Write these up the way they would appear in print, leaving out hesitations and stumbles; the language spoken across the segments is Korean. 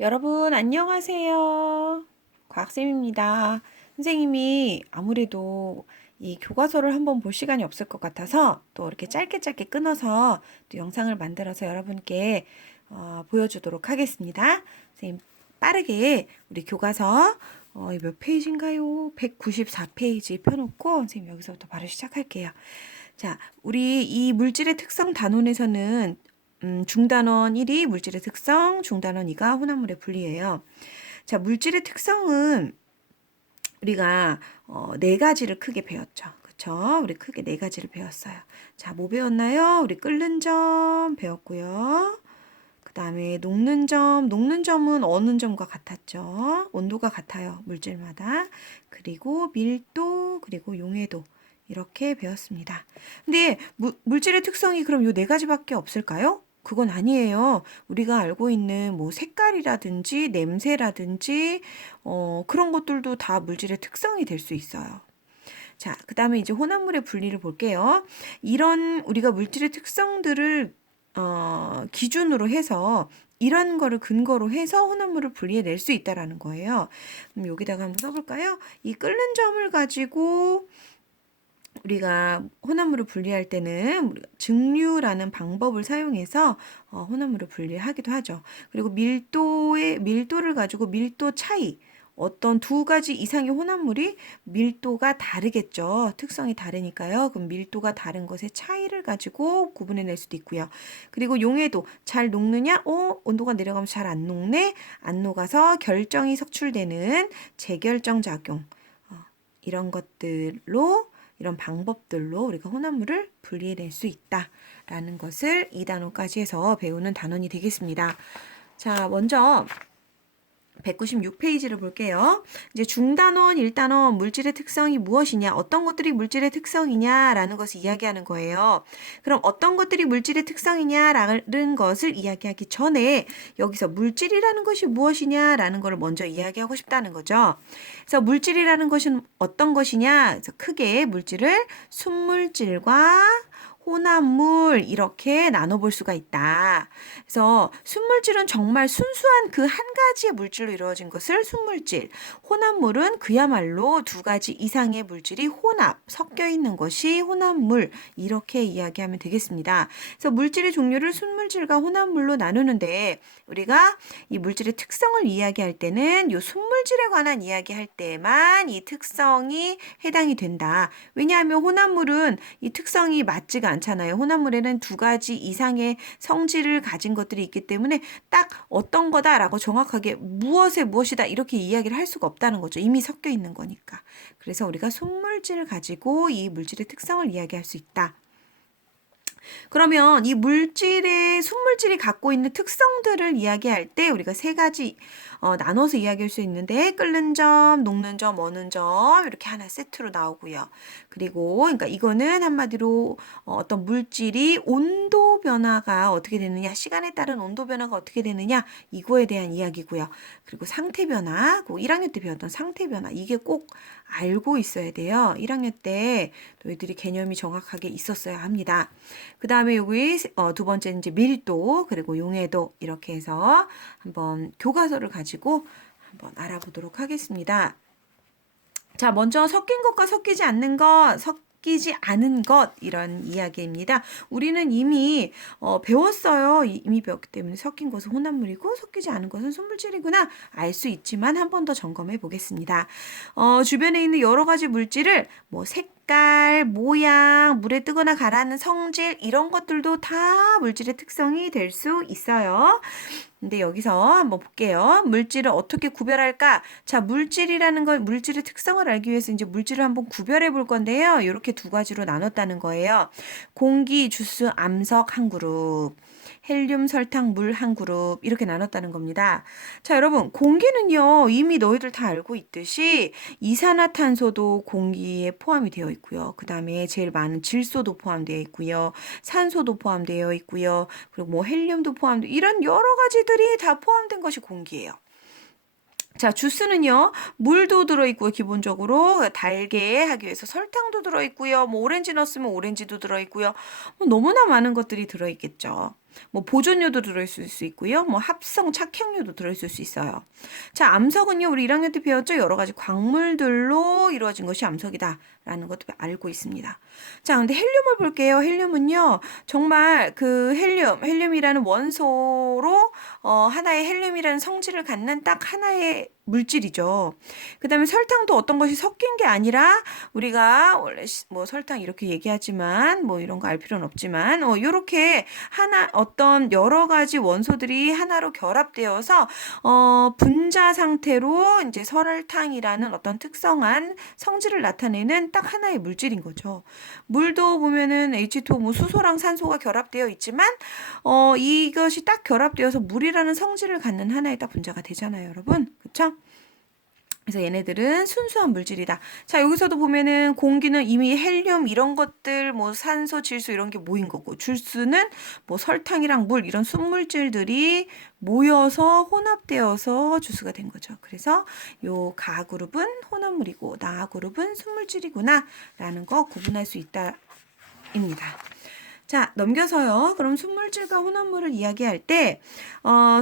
여러분, 안녕하세요. 과학쌤입니다. 선생님이 아무래도 이 교과서를 한번 볼 시간이 없을 것 같아서 또 이렇게 짧게 짧게 끊어서 또 영상을 만들어서 여러분께 보여주도록 하겠습니다. 선생님, 빠르게 우리 교과서 몇 페이지인가요? 194페이지 펴놓고 선생님 여기서부터 바로 시작할게요. 자, 우리 이 물질의 특성 단원에서는 중단원 1이 물질의 특성, 중단원 2가 혼합물의 분리예요. 자, 물질의 특성은 우리가 네 가지를 크게 배웠죠. 그쵸? 우리 크게 네 가지를 배웠어요. 자, 뭐 배웠나요? 우리 끓는 점 배웠고요. 그 다음에 녹는 점은 어는 점과 같았죠. 온도가 같아요. 물질마다. 그리고 밀도, 그리고 용해도. 이렇게 배웠습니다. 근데 물질의 특성이 그럼 요 네 가지밖에 없을까요? 그건 아니에요. 우리가 알고 있는 뭐 색깔이라든지 냄새라든지 그런 것들도 다 물질의 특성이 될 수 있어요. 자, 그 다음에 이제 혼합물의 분리를 볼게요. 이런 우리가 물질의 특성들을 기준으로 해서 이런 거를 근거로 해서 혼합물을 분리해낼 수 있다라는 거예요. 그럼 여기다가 한번 써볼까요? 이 끓는 점을 가지고 우리가 혼합물을 분리할 때는 우리가 증류라는 방법을 사용해서 혼합물을 분리하기도 하죠. 그리고 밀도를 가지고 밀도 차이, 어떤 두 가지 이상의 혼합물이 밀도가 다르겠죠. 특성이 다르니까요. 그럼 밀도가 다른 것의 차이를 가지고 구분해낼 수도 있고요. 그리고 용해도 잘 녹느냐? 온도가 내려가면 잘 안 녹네? 안 녹아서 결정이 석출되는 재결정 작용. 이런 것들로 이런 방법들로 우리가 혼합물을 분리해낼 수 있다라는 것을 2단원까지 해서 배우는 단원이 되겠습니다. 자, 먼저 196페이지를 볼게요. 이제 중단원, 1단원 물질의 특성이 무엇이냐, 어떤 것들이 물질의 특성이냐라는 것을 이야기하는 거예요. 그럼 어떤 것들이 물질의 특성이냐라는 것을 이야기하기 전에 여기서 물질이라는 것이 무엇이냐라는 것을 먼저 이야기하고 싶다는 거죠. 그래서 물질이라는 것은 어떤 것이냐, 그래서 크게 물질을 순물질과 혼합물 이렇게 나눠볼 수가 있다. 그래서 순물질은 정말 순수한 그 한 가지의 물질로 이루어진 것을 순물질, 혼합물은 그야말로 두 가지 이상의 물질이 섞여 있는 것이 혼합물 이렇게 이야기하면 되겠습니다. 그래서 물질의 종류를 순물질과 혼합물로 나누는데 우리가 이 물질의 특성을 이야기할 때는 이 순물질에 관한 이야기할 때만 이 특성이 해당이 된다. 왜냐하면 혼합물은 이 특성이 맞지가 않잖아요. 혼합물에는 두 가지 이상의 성질을 가진 것들이 있기 때문에 딱 어떤 거다라고 정확하게 무엇이다 이렇게 이야기를 할 수가 없다는 거죠. 이미 섞여 있는 거니까. 그래서 우리가 순물질을 가지고 이 물질의 특성을 이야기할 수 있다. 그러면 이 순물질이 갖고 있는 특성들을 이야기할 때 우리가 세 가지 나눠서 이야기할 수 있는데 끓는 점, 녹는 점, 어는 점 이렇게 하나 세트로 나오고요. 그리고 그러니까 이거는 한마디로 어떤 물질이 온도 변화가 어떻게 되느냐, 시간에 따른 온도 변화가 어떻게 되느냐 이거에 대한 이야기고요. 그리고 상태 변화, 1학년 때 배웠던 상태 변화 이게 꼭 알고 있어야 돼요. 1학년 때 너희들이 개념이 정확하게 있었어야 합니다. 그 다음에 여기 두 번째는 이제 밀도 그리고 용해도 이렇게 해서 한번 교과서를 가지고 한번 알아보도록 하겠습니다. 자, 먼저 섞인 것과 섞이지 않는 것, 섞이지 않은 것 이런 이야기입니다. 우리는 이미 배웠어요. 이미 배웠기 때문에 섞인 것은 혼합물이고 섞이지 않은 것은 순물질이구나 알 수 있지만 한 번 더 점검해 보겠습니다. 주변에 있는 여러 가지 물질을 뭐 색깔, 모양, 물에 뜨거나 가라앉는 성질 이런 것들도 다 물질의 특성이 될 수 있어요. 근데 여기서 한번 볼게요. 물질을 어떻게 구별할까? 자, 물질의 특성을 알기 위해서 이제 물질을 한번 구별해 볼 건데요. 이렇게 두 가지로 나눴다는 거예요. 공기, 주스, 암석 한 그룹. 헬륨, 설탕, 물 한 그룹 이렇게 나눴다는 겁니다. 자, 여러분 공기는요 이미 너희들 다 알고 있듯이 이산화탄소도 공기에 포함이 되어 있고요. 그 다음에 제일 많은 질소도 포함되어 있고요. 산소도 포함되어 있고요. 그리고 뭐 헬륨도 포함되어 이런 여러 가지들이 다 포함된 것이 공기예요. 자, 주스는요, 물도 들어있고요, 기본적으로. 달게 하기 위해서 설탕도 들어있고요, 뭐, 오렌지 넣었으면 오렌지도 들어있고요. 뭐 너무나 많은 것들이 들어있겠죠. 뭐 보존료도 들어있을 수 있고요. 뭐 합성 착향료도 들어있을 수 있어요. 자, 암석은요, 우리 1학년 때 배웠죠? 여러 가지 광물들로 이루어진 것이 암석이다라는 것도 알고 있습니다. 자, 근데 헬륨을 볼게요. 헬륨은요, 정말 그 헬륨이라는 원소로 하나의 헬륨이라는 성질을 갖는 딱 하나의 물질이죠. 그 다음에 설탕도 어떤 것이 섞인 게 아니라 우리가 원래 뭐 설탕 이렇게 얘기하지만 뭐 이런 거 알 필요는 없지만 요렇게 하나 어떤 여러 가지 원소들이 하나로 결합되어서 분자 상태로 이제 설탕이라는 어떤 특성한 성질을 나타내는 딱 하나의 물질인 거죠. 물도 보면은 H2O 뭐 수소랑 산소가 결합되어 있지만 이것이 딱 결합되어서 물이라는 성질을 갖는 하나의 딱 분자가 되잖아요, 여러분. 그쵸? 그래서 얘네들은 순수한 물질이다. 자, 여기서도 보면은 공기는 이미 헬륨 이런 것들, 뭐 산소, 질소 이런 게 모인 거고, 질소는 뭐 설탕이랑 물 이런 순물질들이 모여서 혼합되어서 주스가 된 거죠. 그래서 요 가 그룹은 혼합물이고 나 그룹은 순물질이구나 라는 거 구분할 수 있다 입니다. 자, 넘겨서요. 그럼 순물질과 혼합물을 이야기할 때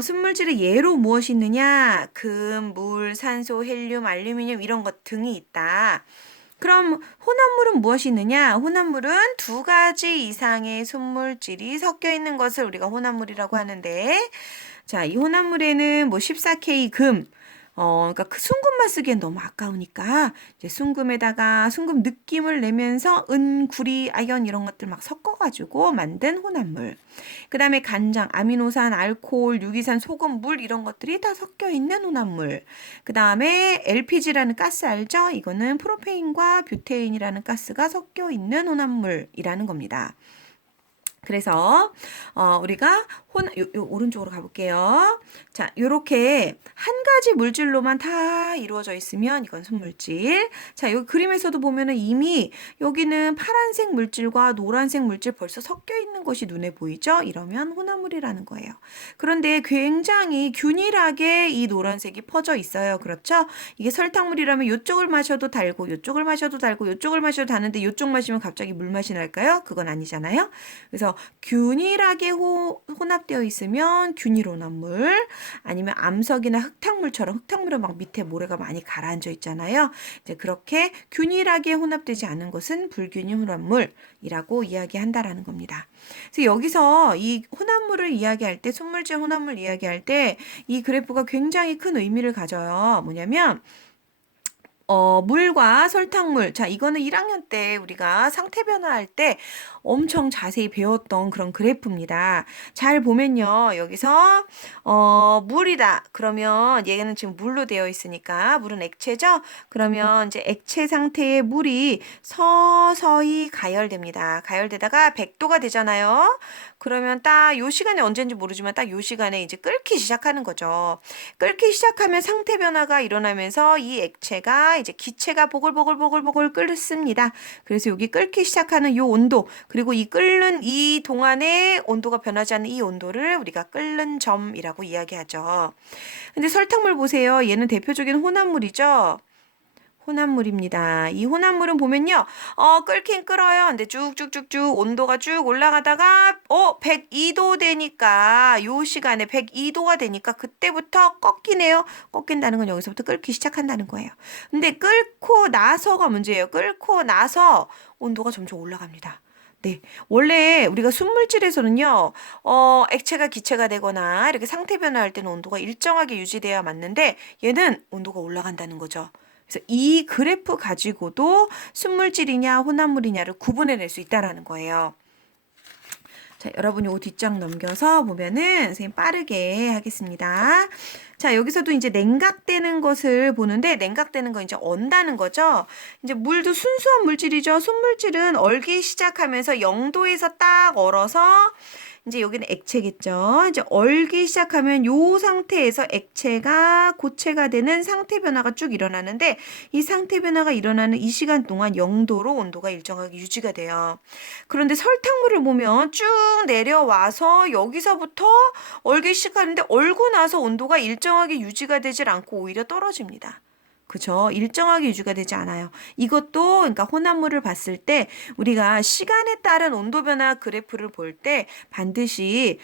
순물질의 예로 무엇이 있느냐? 금, 물, 산소, 헬륨, 알루미늄 이런 것 등이 있다. 그럼 혼합물은 무엇이 있느냐? 혼합물은 두 가지 이상의 순물질이 섞여 있는 것을 우리가 혼합물이라고 하는데, 자, 이 혼합물에는 뭐 14K 금, 그러니까 그 순금만 쓰기엔 너무 아까우니까 이제 순금에다가 순금 느낌을 내면서 은, 구리, 아연 이런 것들 막 섞어가지고 만든 혼합물. 그 다음에 간장, 아미노산, 알코올, 유기산, 소금, 물 이런 것들이 다 섞여 있는 혼합물. 그 다음에 LPG라는 가스 알죠? 이거는 프로페인과 뷰테인이라는 가스가 섞여 있는 혼합물이라는 겁니다. 그래서 우리가 요 오른쪽으로 가볼게요. 자, 요렇게 한 가지 물질로만 다 이루어져 있으면 이건 순물질. 자, 여기 그림에서도 보면은 이미 여기는 파란색 물질과 노란색 물질 벌써 섞여 있는 것이 눈에 보이죠? 이러면 혼합물이라는 거예요. 그런데 굉장히 균일하게 이 노란색이 퍼져 있어요. 그렇죠? 이게 설탕물이라면 요쪽을 마셔도 달고 요쪽을 마셔도 달고 요쪽을 마셔도 다는데 요쪽 마시면 갑자기 물 맛이 날까요? 그건 아니잖아요. 그래서 균일하게 혼합되어 있으면 균일 혼합물, 아니면 암석이나 흙탕물처럼 흙탕물은 막 밑에 모래가 많이 가라앉아 있잖아요. 이제 그렇게 균일하게 혼합되지 않은 것은 불균일 혼합물이라고 이야기한다라는 겁니다. 그래서 여기서 이 혼합물을 이야기할 때, 순물질 혼합물 이야기할 때 이 그래프가 굉장히 큰 의미를 가져요. 뭐냐면 물과 설탕물. 자, 이거는 1학년 때 우리가 상태 변화할 때 엄청 자세히 배웠던 그런 그래프입니다. 잘 보면요. 여기서 물이다. 그러면 얘는 지금 물로 되어 있으니까 물은 액체죠? 그러면 이제 액체 상태의 물이 서서히 가열됩니다. 가열되다가 100도가 되잖아요. 그러면 딱 요 시간에 언제인지 모르지만 딱 요 시간에 이제 끓기 시작하는 거죠. 끓기 시작하면 상태 변화가 일어나면서 이 액체가 이제 기체가 보글보글보글보글 끓습니다. 그래서 여기 끓기 시작하는 요 온도, 그리고 이 끓는 이 동안에 온도가 변하지 않는 이 온도를 우리가 끓는 점이라고 이야기하죠. 근데 설탕물 보세요. 얘는 대표적인 혼합물이죠. 혼합물입니다. 이 혼합물은 보면요. 끓긴 끓어요. 근데 쭉쭉쭉쭉 온도가 쭉 올라가다가 102도 되니까 요 시간에 102도가 되니까 그때부터 꺾이네요. 꺾인다는 건 여기서부터 끓기 시작한다는 거예요. 근데 끓고 나서가 문제예요. 끓고 나서 온도가 점점 올라갑니다. 네. 원래 우리가 순물질에서는요, 액체가 기체가 되거나 이렇게 상태 변화할 때는 온도가 일정하게 유지돼야 맞는데 얘는 온도가 올라간다는 거죠. 그래서 이 그래프 가지고도 순물질이냐 혼합물이냐를 구분해낼 수 있다라는 거예요. 자, 여러분이 요 뒷장 넘겨서 보면은 선생님 빠르게 하겠습니다. 자, 여기서도 이제 냉각되는 것을 보는데 냉각되는 거 이제 언다는 거죠. 이제 물도 순수한 물질이죠. 순물질은 얼기 시작하면서 0도에서 딱 얼어서 이제 여기는 액체겠죠. 이제 얼기 시작하면 요 상태에서 액체가 고체가 되는 상태 변화가 쭉 일어나는데 이 상태 변화가 일어나는 이 시간 동안 0도로 온도가 일정하게 유지가 돼요. 그런데 설탕물을 보면 쭉 내려와서 여기서부터 얼기 시작하는데 얼고 나서 온도가 일정하게 유지가 되질 않고 오히려 떨어집니다. 그죠? 일정하게 유지가 되지 않아요. 이것도 그러니까 혼합물을 봤을 때 우리가 시간에 따른 온도 변화 그래프를 볼 때 반드시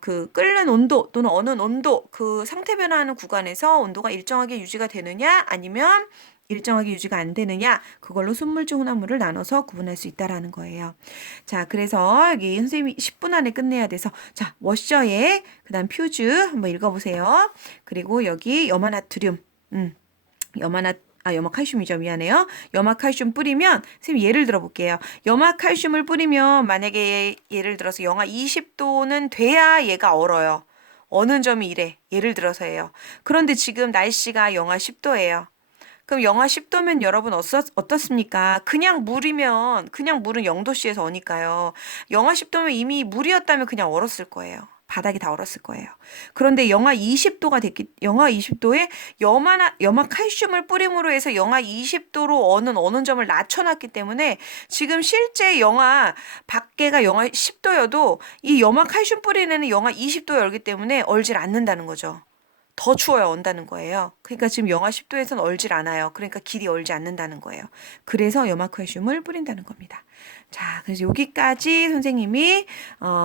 그 끓는 온도 또는 어느 온도 그 상태 변화하는 구간에서 온도가 일정하게 유지가 되느냐 아니면 일정하게 유지가 안 되느냐 그걸로 순물질 혼합물을 나눠서 구분할 수 있다라는 거예요. 자, 그래서 여기 선생님이 10분 안에 끝내야 돼서 자, 워셔에 그다음 퓨즈 한번 읽어보세요. 그리고 여기 염화나트륨 염화칼슘이죠. 미안해요. 염화칼슘 뿌리면, 선생님 예를 들어 볼게요. 염화칼슘을 뿌리면 만약에 예를 들어서 영하 20도는 돼야 얘가 얼어요. 어느 점이 이래. 예를 들어서예요. 그런데 지금 날씨가 영하 10도예요. 그럼 영하 10도면 여러분 어떻습니까? 그냥 물은 0도씨에서 어니까요. 영하 10도면 이미 물이었다면 그냥 얼었을 거예요. 바닥이 다 얼었을 거예요. 그런데 영하 20도에 염화칼슘을 뿌림으로 해서 영하 20도로 어는 점을 낮춰놨기 때문에 지금 실제 밖에가 영하 10도여도 이 염화칼슘 뿌리는 영하 20도에 얼기 때문에 얼질 않는다는 거죠. 더 추워야 온다는 거예요. 그러니까 지금 영하 10도에서는 얼질 않아요. 그러니까 길이 얼지 않는다는 거예요. 그래서 염화칼슘을 뿌린다는 겁니다. 자, 그래서 여기까지 선생님이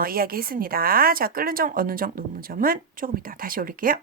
이야기했습니다. 자, 끓는 점, 어느 점, 녹는 점은 조금 이따 다시 올릴게요.